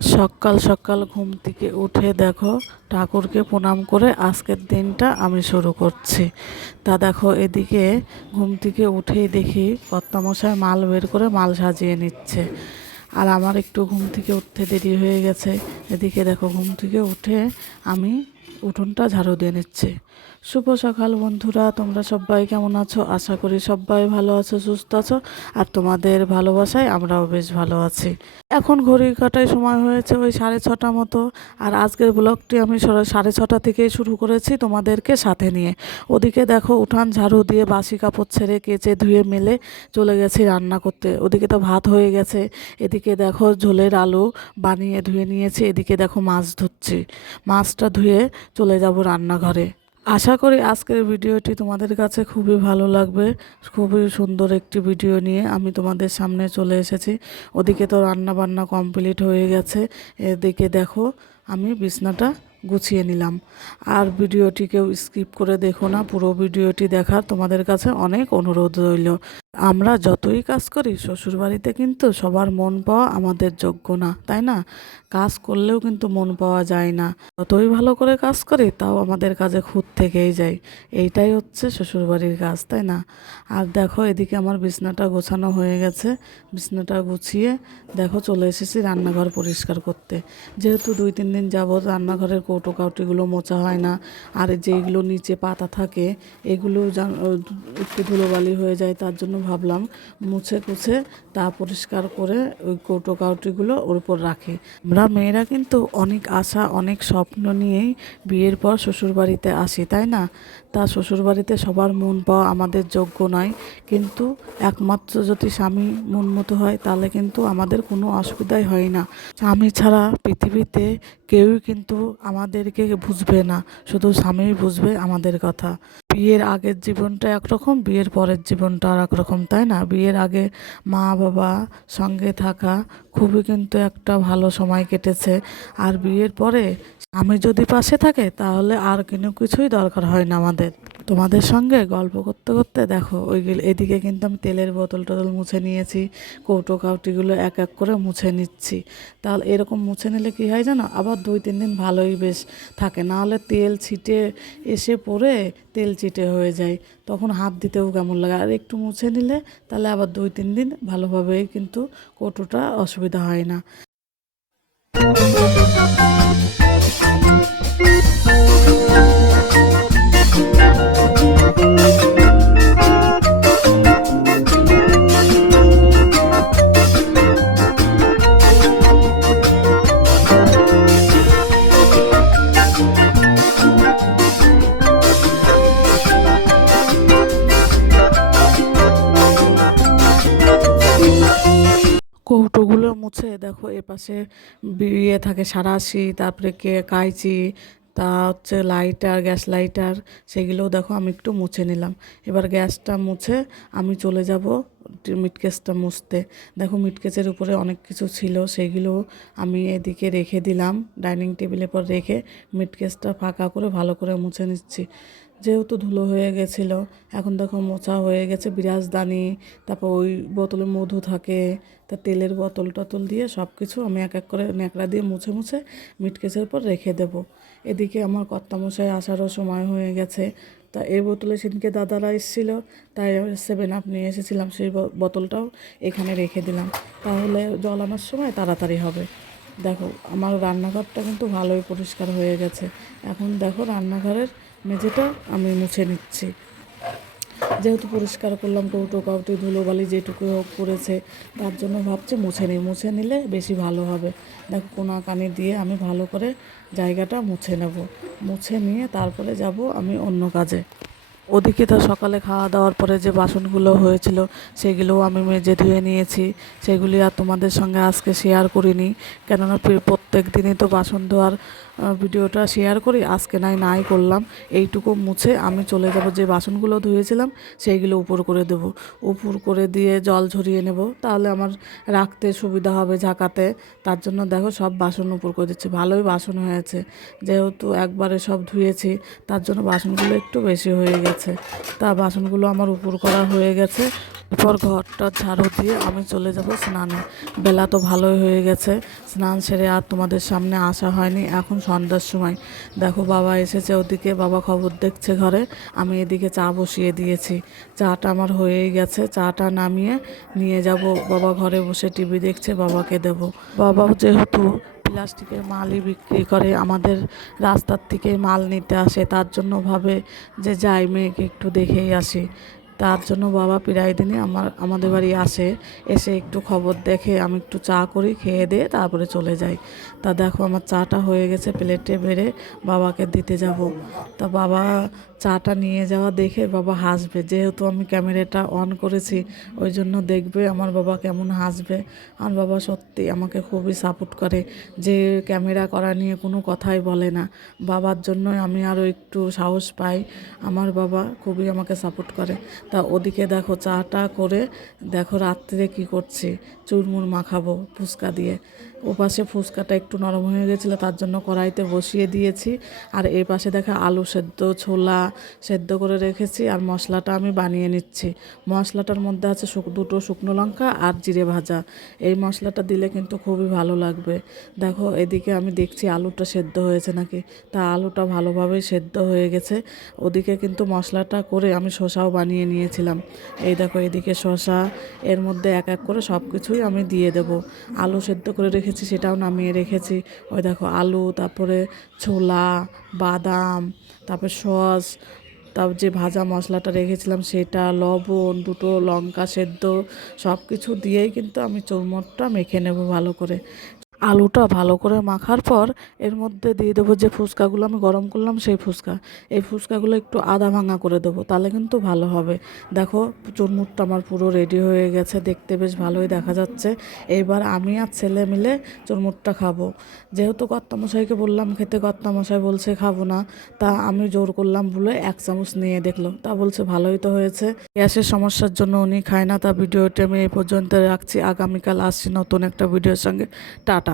সকাল সকাল ঘুম থেকে উঠে দেখো ঠাকুরকে প্রণাম করে আজকের দিনটা আমি শুরু করছি। তা দেখো এদিকে ঘুম থেকে উঠেই দেখি কর্তামশায় মাল বের করে মাল সাজিয়ে নিচ্ছে। আর আমার একটু ঘুম থেকে উঠতে দেরি হয়ে গেছে। এদিকে দেখো ঘুম থেকে উঠে আমি উঠোনটা ঝাড়ু দিয়ে নিচ্ছে। শুভ সকাল বন্ধুরা, তোমরা সবাই কেমন আছো? আশা করি সবাই ভালো আছো, সুস্থ আছো, আর তোমাদের ভালোবাসায় আমরাও বেশ ভালো আছি। এখন ঘড়ি কাটায় সময় হয়েছে ওই সাড়ে ছটা মতো, আর আজকের ব্লগটি আমি সাড়ে ছটা থেকেই শুরু করেছি তোমাদেরকে সাথে নিয়ে। ওদিকে দেখো উঠান ঝাড়ু দিয়ে বাসি কাপড় ছেড়ে কেচে ধুয়ে মেলে চলে গেছি রান্না করতে। ওদিকে তো ভাত হয়ে গেছে, এদিকে দেখো ঝোলের আলু বানিয়ে ধুয়ে নিয়েছি, এদিকে দেখো মাছ ধুচ্ছি মাছটা ধুয়ে চলে যাব রান্নাঘরে। আশা করি আজকের ভিডিওটি তোমাদের কাছে খুবই ভালো লাগবে। খুবই সুন্দর একটি ভিডিও নিয়ে আমি তোমাদের সামনে চলে এসেছি। ওদিকে তো রান্না বান্না কমপ্লিট হয়ে গেছে। এদিকে দেখো, আমি বিছনাটা গুছিয়ে নিলাম। আর ভিডিওটিকেও স্কিপ করে দেখো না, পুরো ভিডিওটি দেখার তোমাদের কাছে অনেক অনুরোধ রইল। আমরা যতই কাজ করি, শ্বশুরবাড়িতে কিন্তু সবার মন পাওয়া আমাদের যোগ্য না, তাই না? কাজ করলেও কিন্তু মন পাওয়া যায় না। যতই ভালো করে কাজ করি, তাও আমাদের কাজে খুঁত থেকেই যায়। এইটাই হচ্ছে শ্বশুরবাড়ির কাজ, তাই না? আর দেখো, এদিকে আমার বিছনাটা গোছানো হয়ে গেছে। বিছনাটা গুছিয়ে দেখো, চলে এসেছি রান্নাঘর পরিষ্কার করতে। যেহেতু দুই তিন দিন যাবৎ রান্নাঘরের কৌটো কাউটিগুলো মোছা হয় না। আর যেইগুলো নিচে পাতা থাকে, এগুলো একটু ধুলোবালি হয়ে যায়, তার জন্য ভাবলাম মুছে কুছে তা পরিষ্কার করে ওই কৌটো কাউটিগুলো ওর উপর রাখি। আমরা মেয়েরা কিন্তু অনেক আশা, অনেক স্বপ্ন নিয়েই বিয়ের পর শ্বশুরবাড়িতে আসি, তাই না? তা শ্বশুরবাড়িতে সবার মন পাওয়া আমাদের যোগ্য নয়। কিন্তু একমাত্র যদি স্বামী মন মতো হয়, তাহলে কিন্তু আমাদের কোনো অসুবিধাই হয় না। স্বামী ছাড়া পৃথিবীতে কেউই কিন্তু আমাদেরকে বুঝবে না। শুধু স্বামীই বুঝবে আমাদের কথা। বিয়ের আগের জীবনটা একরকম, বিয়ের পরের জীবনটা আর একরকম, তাই না? বিয়ের আগে মা বাবা সঙ্গে থাকা খুবই কিন্তু একটা ভালো সময় কেটেছে। আর বিয়ের পরে স্বামী যদি পাশে থাকে, তাহলে আর কোনো কিছুই দরকার হয় না আমাদের। তোমাদের সঙ্গে গল্প করতে করতে দেখো ওইগুলো এদিকে কিন্তু আমি তেলের বোতল টোতল মুছে নিয়েছি, কৌটো কাউটিগুলো এক এক করে মুছে নিচ্ছি। তাহলে এরকম মুছে নিলে কি হয় জানো? আবার দুই তিন দিন ভালোই বেশ থাকে না হলে তেল ছিটে এসে পড়ে তেল চিটে হয়ে যায়, তখন হাত দিতেও কেমন লাগে। আর একটু মুছে নিলে তাহলে আবার দুই তিন দিন ভালোভাবেই কিন্তু কৌটোটা অসুবিধা হয় না। কৌটোগুলো মুছে দেখো এপাশে বিয়ে থাকে সারাশি তারপরে কে, কাইচি, তা হচ্ছে লাইটার, গ্যাস লাইটার, সেগুলোও দেখো আমি একটু মুছে নিলাম। এবার গ্যাসটা মুছে আমি চলে যাব মিটকেসটা মুছতে। দেখো মিটকেসের উপরে অনেক কিছু ছিল, সেগুলো আমি এদিকে রেখে দিলাম, ডাইনিং টেবিলের পর রেখে মিটকেসটা ফাঁকা করে ভালো করে মুছে নিচ্ছি। যেহেতু ধুলো হয়ে গেছিল, এখন দেখো মোছা হয়ে গেছে, বিরাজদানি, তারপর ওই বোতলে মধু থাকে, তা তেলের বোতল টতল দিয়ে সব কিছু আমি এক এক করে ন্যাকড়া দিয়ে মুছে মুছে মিটকেসের পর রেখে দেব। এদিকে আমার কর্তামশাই আসারও সময় হয়ে গেছে। তা এই বোতলে সেদিনকে দাদারা এসেছিল তাই সেভেন আপ নিয়ে এসেছিলাম, সেই বোতলটাও এখানে রেখে দিলাম। তাহলে জল আনার সময় তাড়াতাড়ি হবে। দেখো, আমার রান্নাঘরটা কিন্তু ভালোই পরিষ্কার হয়ে গেছে। এখন দেখো রান্নাঘরের মেঝেটা আমি মুছে নিচ্ছি। যেহেতু পরিষ্কার করলাম, কৌটো কাউটি, ধুলোবালি যেটুকু হোক করেছে, তার জন্য ভাবছি মুছে নিই। মুছে নিলে বেশি ভালো হবে। দেখো, কোনা কানি দিয়ে আমি ভালো করে জায়গাটা মুছে নেব। মুছে নিয়ে তারপরে যাব আমি অন্য কাজে। ওদিকে তো সকালে খাওয়া দাওয়ার পরে যে বাসনগুলো হয়েছিল, সেগুলোও আমি মেজে ধুয়ে নিয়েছি। সেগুলি আর তোমাদের সঙ্গে আজকে শেয়ার করিনি। কেননা প্রত্যেক দিনই তো বাসন ধোয়ার ভিডিওটা শেয়ার করি। আজকে নাই নাই করলাম। এইটুকু মুছে আমি চলে যাব যে বাসনগুলো ধুয়েছিলাম, সেইগুলো উপর করে দেব। উপর করে দিয়ে জল ঝরিয়ে নেব। তাহলে আমার রাখতে সুবিধা হবে ঝাঁকাতে। তার জন্য দেখো সব বাসন উপর করে দিচ্ছি। ভালোই বাসন হয়েছে। যেহেতু একবারে সব ধুয়েছি, তার জন্য বাসনগুলো একটু বেশি হয়ে গেছে। তা বাসনগুলো আমার উপর করা হয়ে গেছে। এরপর ঘরটা ঝাড়ু দিয়ে আমি চলে যাব স্নানে। বেলা তো ভালোই হয়ে গেছে। স্নান সেরে আর তোমাদের সামনে আসা হয়নি। এখন সন্ধ্যার সময়। দেখো, বাবা এসেছে ওদিকে, বাবা খবর দেখছে ঘরে। আমি এদিকে চা বসিয়ে দিয়েছি। চাটা আমার হয়েই গেছে। চাটা নামিয়ে নিয়ে যাব। বাবা ঘরে বসে টিভি দেখছে, বাবাকে দেব। বাবাও যেহেতু প্লাস্টিকের মালই বিক্রি করে, আমাদের রাস্তার থেকে মাল নিতে আসে, তার জন্য ভাবে যে যাই, মেয়েকে একটু দেখেই আসি। তার জন্য বাবা প্রায় দিনই আমার, আমাদের বাড়ি আসে, এসে একটু খবর দেখে আমি একটু চা করি, খেয়ে দিয়ে তারপরে চলে যাই। তা দেখো আমার চাটা হয়ে গেছে, প্লেটে বেড়ে বাবাকে দিতে যাব। তা বাবা চাটা নিয়ে যাওয়া দেখে বাবা হাসবে, যেহেতু আমি ক্যামেরাটা অন করেছি, ওই জন্য দেখবে আমার বাবা কেমন হাসবে। আর বাবা সত্যি আমাকে খুবই সাপোর্ট করে, যে ক্যামেরা করা নিয়ে কোনো কথাই বলে না। বাবার জন্য আমি আরও একটু সাহস পাই, আমার বাবা খুবই আমাকে সাপোর্ট করে। তা ওদিকে দেখো চাটা করে দেখো রাত্রে কি করছি। চুরমুর মাখাবো ফুচকা দিয়ে। ও পাশে ফুচকাটা একটু নরম হয়ে গেছিল, তার জন্য কড়াইতে বসিয়ে দিয়েছি। আর এই পাশে দেখা আলু সেদ্ধ, ছোলা সেদ্ধ করে রেখেছি আর মশলাটা আমি বানিয়ে নিচ্ছি। মশলাটার মধ্যে আছে দুটো শুকনো লঙ্কা আর জিরে ভাজা। এই মশলাটা দিলে কিন্তু খুবই ভালো লাগবে। দেখো এদিকে আমি দেখছি আলুটা সেদ্ধ হয়েছে নাকি। তা আলুটা ভালোভাবেই সেদ্ধ হয়ে গেছে। ওদিকে কিন্তু মশলাটা করে আমি শসাও বানিয়ে নিয়েছিলাম। এই দেখো, এদিকে শসা, এর মধ্যে এক এক করে সব কিছুই আমি দিয়ে দেব। আলু সেদ্ধ করে রেখেছি, সেটাও নামিয়ে রেখেছি। ওই দেখো, আলু, তারপরে ছোলা, বাদাম, তারপর সস তারপর যে ভাজা মশলাটা রেখেছিলাম সেটা, লবণ, দুটো লঙ্কা সেদ্ধ সব কিছু দিয়েই কিন্তু আমি চৌমটটা মেখে নেব ভালো করে। আলুটা ভালো করে মাখার পর এর মধ্যে দিয়ে দেবো যে ফুচকাগুলো, আমি গরম করলাম সেই ফুচকা। এই ফুচকাগুলো একটু আদা ভাঙা করে দেবো, তাহলে কিন্তু ভালো হবে। দেখো চুরমুরটা আমার পুরো রেডি হয়ে গেছে, দেখতে বেশ ভালোই দেখা যাচ্ছে। এইবার আমি আর ছেলে মিলে চুরমুরটা খাব। যেহেতু কর্তামশাইকে বললাম, খেতে কর্তামশাই বলছে খাব না, তা আমি জোর করলাম বলে এক চামচ নিয়ে দেখল। তা বলছে, ভালোই তো হয়েছে। গ্যাসের সমস্যার জন্য উনি খায় না, তা ভিডিওটি আমি এই পর্যন্ত রাখছি। আগামীকাল আসছি নতুন একটা ভিডিওর সঙ্গে। টাটা।